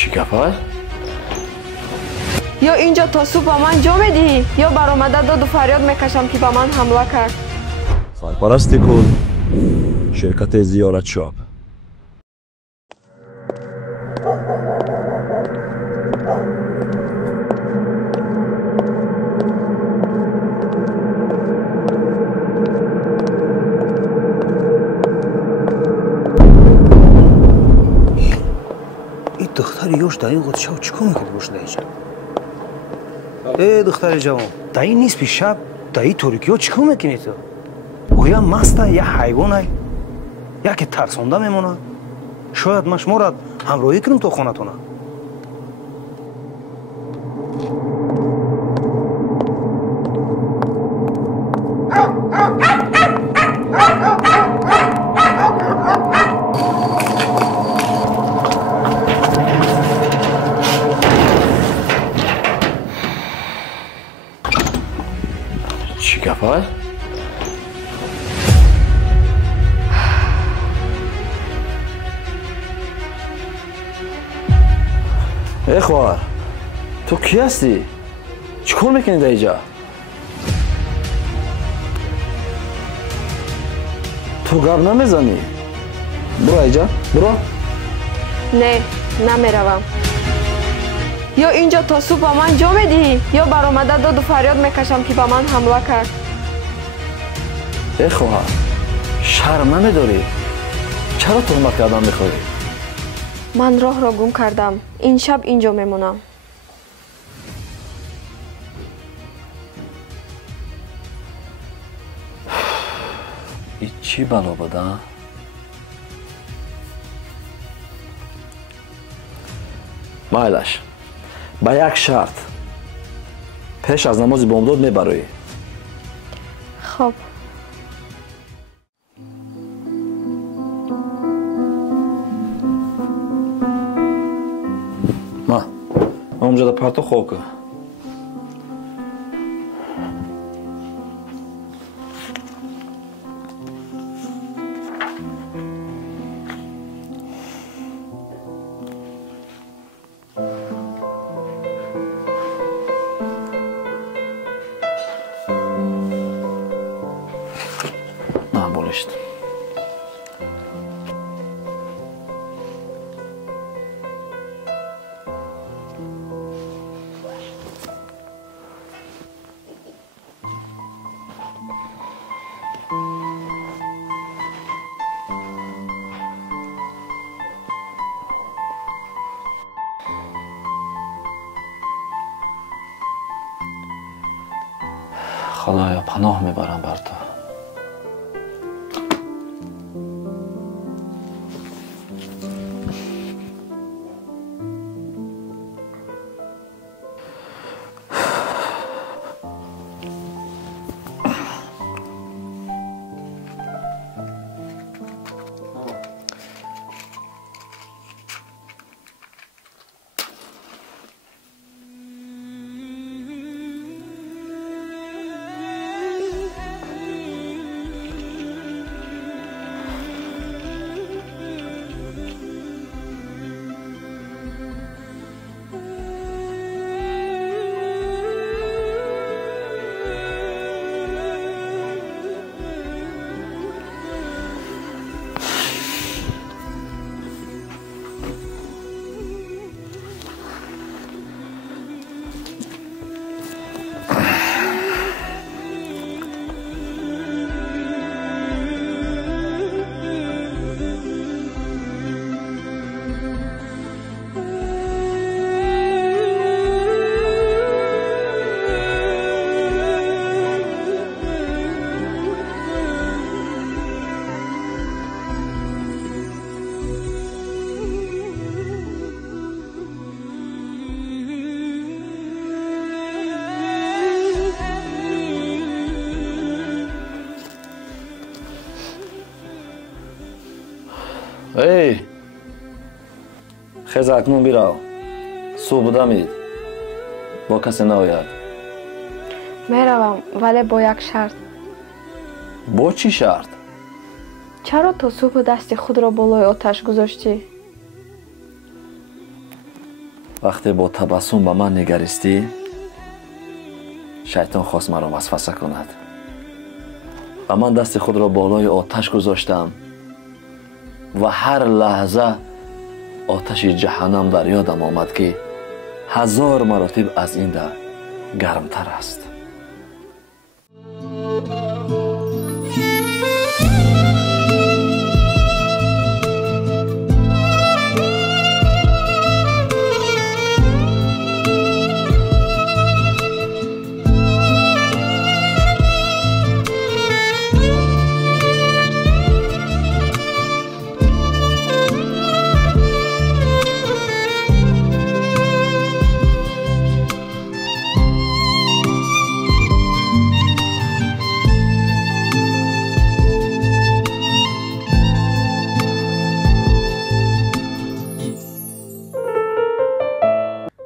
چی گفت؟ یا اینجا تا صبح با من جا میدهی یا برآمده داد و فریاد میکشم که به من حمله کرد. سرپرستی کن شرکت زیارت شاب. این دختر یوش در این قد شب چیکار میکنه باشه اینجا؟ ای دختر جوان، در این نیست پیش شب در این تاریکی ها چیکار میکنی تو؟ آیا مسته یا حیوانه یا که ترسانده میمونه؟ شاید من شما را همراهی کنم تا خانتونه. چی گفت؟ ای خواهر تو کی هستی؟ چی کار میکنی در اینجا؟ تو گپ نمیزنی؟ برو اینجا برو. نه نمیروم. یا اینجا تا صبح با من جا میدهی یا برآمده داد و فریاد میکشم که به من حمله کرد. ای خواهر شرم نمیداری؟ چرا تهمت کردن میخوری؟ من راه را گم کردم. این شب اینجا میمونم. این چی بلا بوده؟ مایلش با یک شرط پیش از نماز بامداد میبروی. خب ما اونجا دا پرتو خوک. نه بولشت. خدایا پناه میبرم بر تو. ای خیز اکنون بیراو. صبح بوده مید با کسی ناید. میروم ولی با یک شرط. با چی شرط؟ چرا تا صبح دست خود را بالای آتش گذاشتی؟ وقتی با تبسم به من نگریستی شیطان خواست مرا وسوسه کند و من دست خود را بالای آتش گذاشتم و هر لحظه آتش جهنم در یادم آمد که 1000 مراتب از این ده گرمتر است.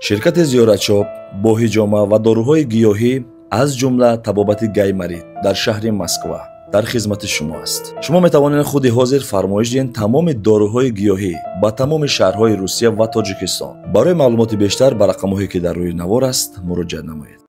شرکت زیارتشاپ با حجامه و داروهای گیاهی از جمله طبابت گیمری در شهر مسکو در خدمت شما است. شما می توانید خود حاضر فرمایش دهید تمام داروهای گیاهی با تمام شهرهای روسیه و تاجیکستان. برای معلومات بیشتر به رقم‌هایی که در روی نوار است مراجعه نمایید.